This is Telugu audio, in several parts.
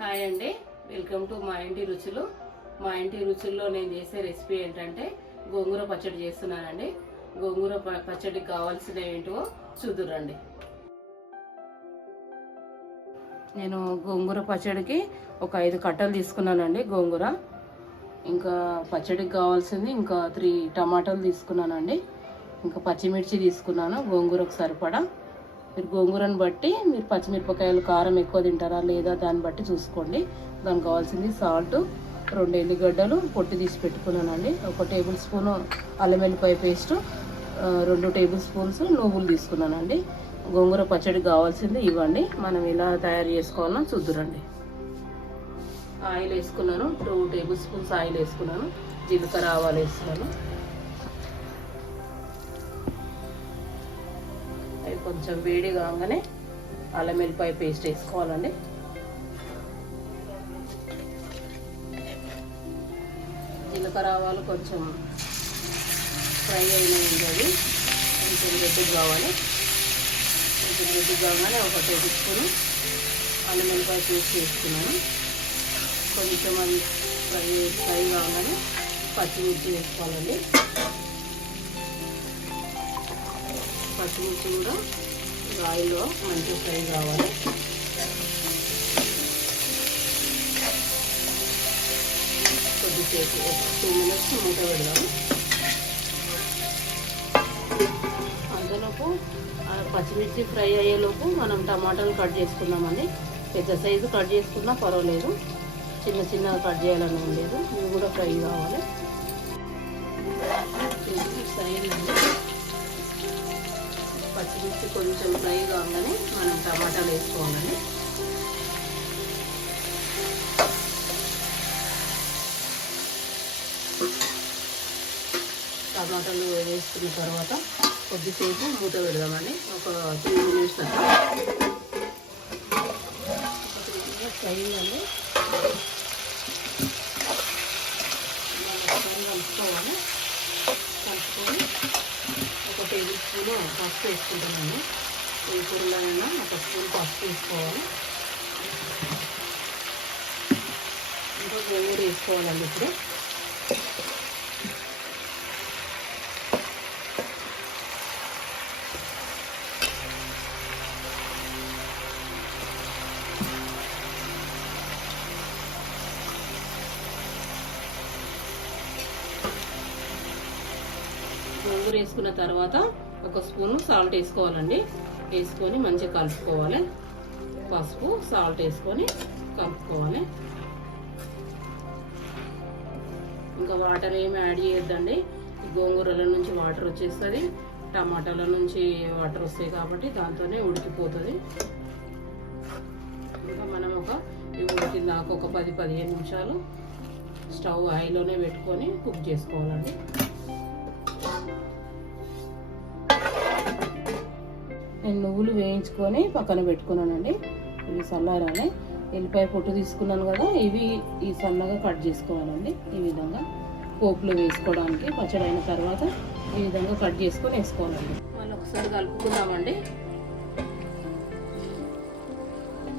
హాయ్ అండి, వెల్కమ్ టు మా ఇంటి రుచులు. మా ఇంటి రుచుల్లో నేను చేసే రెసిపీ ఏంటంటే గోంగూర పచ్చడి చేస్తున్నానండి. గోంగూర పచ్చడికి కావాల్సిన ఏంటో చూద్దురండి. నేను గోంగూర పచ్చడికి ఒక 5 కట్టలు తీసుకున్నానండి గోంగూర. ఇంకా పచ్చడికి కావాల్సింది ఇంకా 3 టమాటాలు తీసుకున్నానండి. ఇంకా పచ్చిమిర్చి తీసుకున్నాను గోంగూరకు సరిపడా. మీరు గోంగూరను బట్టి మీరు పచ్చిమిరపకాయలు కారం ఎక్కువ తింటారా లేదా దాన్ని బట్టి చూసుకోండి. దానికి కావాల్సింది సాల్ట్, 2 ఎల్లిగడ్డలు పొట్టి తీసి పెట్టుకున్నానండి, 1 టేబుల్ స్పూను అల్లం వెల్లిపాయ పేస్టు, 2 టేబుల్ స్పూన్స్ నువ్వులు తీసుకున్నానండి. గోంగూర పచ్చడి కావాల్సింది ఇవ్వండి. మనం ఎలా తయారు చేసుకోవాలో చూద్దురండి. ఆయిల్ వేసుకున్నాను, 2 టేబుల్ స్పూన్స్ ఆయిల్ వేసుకున్నాను. జీలకర్ర ఆవాలు వేస్తున్నాను. అవి కొంచెం వేడి కాగానే అల్లం వెల్లిపాయ పేస్ట్ వేసుకోవాలండి. జీలకర్ర ఆవాలు కొంచెం ఫ్రై అయినాయి, అవి కొంచెం రెడ్డిగా కావాలి. కొంచెం రెడ్డిగా కాగానే 1 టేబుల్ స్పూను అల్లం వెల్లిపాయ పేస్ట్ వేసుకున్నాను. కొంచెం అది ఫ్రై కాగానే పచ్చిమిర్చి వేసుకోవాలండి. పచ్చిమిర్చి కూడా ఆయిల్లో మంచిగా ఫ్రై కావాలి. కొద్దిసేపు 2 మినిట్స్ మూత పెడదాము. అంతలోపు పచ్చిమిర్చి ఫ్రై అయ్యేలోపు మనం టమాటాలు కట్ చేసుకుందామండి. పెద్ద సైజు కట్ చేసుకున్నా పర్వాలేదు, చిన్న చిన్నగా కట్ చేయాలని ఏం లేదు. ఇవి కూడా ఫ్రై కావాలి. ఫ్రై అయిందండి. పచ్చిమిర్చి కొంచెం ఫ్రై కాగానే మనం టమాటాలు వేసుకోవాలండి. టమాటాలు వేసుకున్న తర్వాత కొద్దిసేపు మూత పెడదామండి. ఒక 3 మినిట్స్ అట్లా. ఫ్రై అయిందండి. కలుపుకోవాలి. కలుపుకొని 1 టేబుల్ స్పూను పసుపు వేసుకుంటానండి. ఏ కూరలోనైనా 1 స్పూన్ పసుపు వేసుకోవాలి. ఇంకా గోంగూర వేసుకోవాలండి. ఇప్పుడు గోంగూర వేసుకున్న తర్వాత 1 స్పూను సాల్ట్ వేసుకోవాలండి. వేసుకొని మంచిగా కలుపుకోవాలి. పసుపు సాల్ట్ వేసుకొని కలుపుకోవాలి. ఇంకా వాటర్ ఏమి యాడ్ చేయొద్దండి. గోంగూరల నుంచి వాటర్ వచ్చేస్తుంది, టమాటాల నుంచి వాటర్ వస్తాయి కాబట్టి దాంతోనే ఉడికిపోతుంది. ఇంకా మనం ఉడికిందాక ఒక 10-15 నిమిషాలు స్టవ్ హైలోనే పెట్టుకొని కుక్ చేసుకోవాలండి. నేను నువ్వులు వేయించుకొని పక్కన పెట్టుకున్నానండి. ఇవి చల్లారాలి. ఎల్లిపాయ పొట్టు తీసుకున్నాను కదా, ఇవి ఈ సన్నగా కట్ చేసుకోవాలండి. ఈ విధంగా పోపులో వేసుకోవడానికి పచ్చడి అయిన తర్వాత ఈ విధంగా కట్ చేసుకొని వేసుకోవాలండి. మళ్ళీ ఒకసారి కలుపుకుందామండి.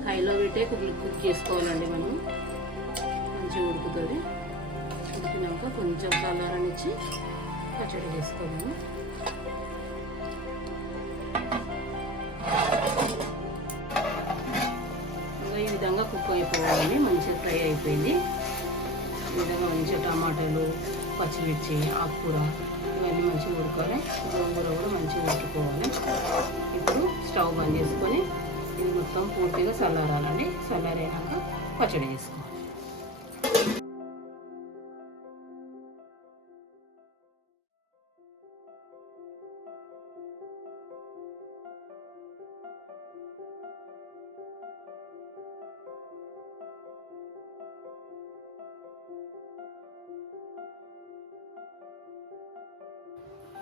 హైలో పెట్టే కుక్ చేసుకోవాలండి. మనం మంచిగా ఉడుకుతుంది. ఉడికినాక కొంచెం చల్లారనిచ్చి పచ్చడి చేసుకోవాలి. ఈ విధంగా కుక్ అయిపోవాలని మంచిగా ఫ్రై అయిపోయింది. ఈ విధంగా మంచిగా టమాటాలు, పచ్చిమిర్చి, ఆకుకూర ఇవన్నీ మంచిగా ఉడకాలి. గోంగూర కూడా మంచిగా ఉడుకుకోవాలి. ఇప్పుడు స్టవ్ బంద్ చేసుకొని ఇది మొత్తం పూర్తిగా చల్లారాలండి. చల్లారైనాక పచ్చడి చేసుకోవాలి.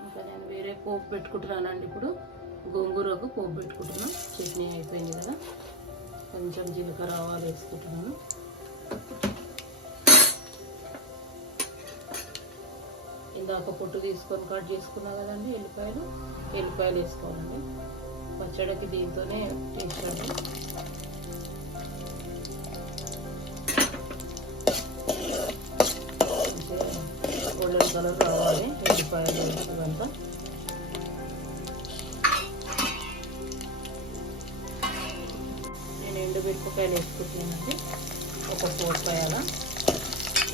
ఇంకా నేను వేరే పోపు పెట్టుకుంటున్నానండి. ఇప్పుడు గోంగూరకు పోపు పెట్టుకుంటున్నాను. చట్నీ అయిపోయింది కదా, కొంచెం జీలకర్ర ఆవాలు వేసుకుంటున్నాను. ఇందాక పొట్టు తీసుకొని కట్ చేసుకున్నా కదండి ఎల్లిపాయలు వేసుకోవాలండి. పచ్చడికి దీంతోనే టేస్ట్ అండి. గోల్డెన్ కలర్ రావాలి ఎల్లిపాయలు ఇదంతా. నేను ఎండుమిరపకాయలు వేసుకుంటున్నానండి, ఒక 4 కాయల.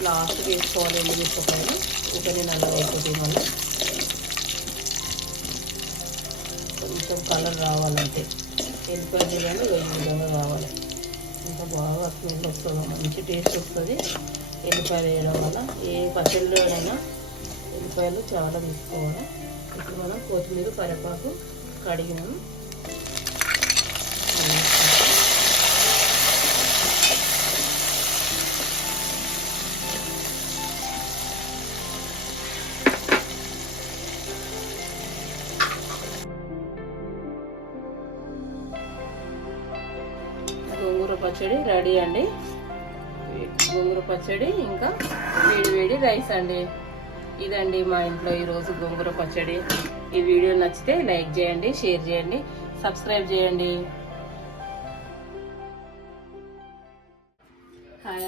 లాస్ట్ వేసుకోవాలి ఎండుమిరపకాయలు, ఇంకా నేను అలా అయిపోతుంది. మళ్ళీ కొంచెం కలర్ రావాలంటే ఎల్లిపాయ బిర్యానీ ఈ విధంగా కావాలి. ఇంకా బాగా స్మెల్ వస్తుంది, మంచి టేస్ట్ వస్తుంది ఎల్లిపాయలు వేయడం వల్ల. ఏ పచ్చళ్ళలోనైనా ఎల్లిపాయలు చాలా తీసుకోవాలి. ఇప్పుడు మనం కొత్తిమీర కరివేపాకు కడిగి మనం గోంగూర పచ్చడి రెడీ అండి. గోంగూర పచ్చడి ఇంకా వేడి వేడి రైస్ అండి. ఇదండి మా ఇంట్లో ఈరోజు గోంగూర పచ్చడి. ఈ వీడియో నచ్చితే లైక్ చేయండి, షేర్ చేయండి, సబ్స్క్రైబ్ చేయండి. హాయ్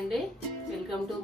అండి, వెల్కమ్ టు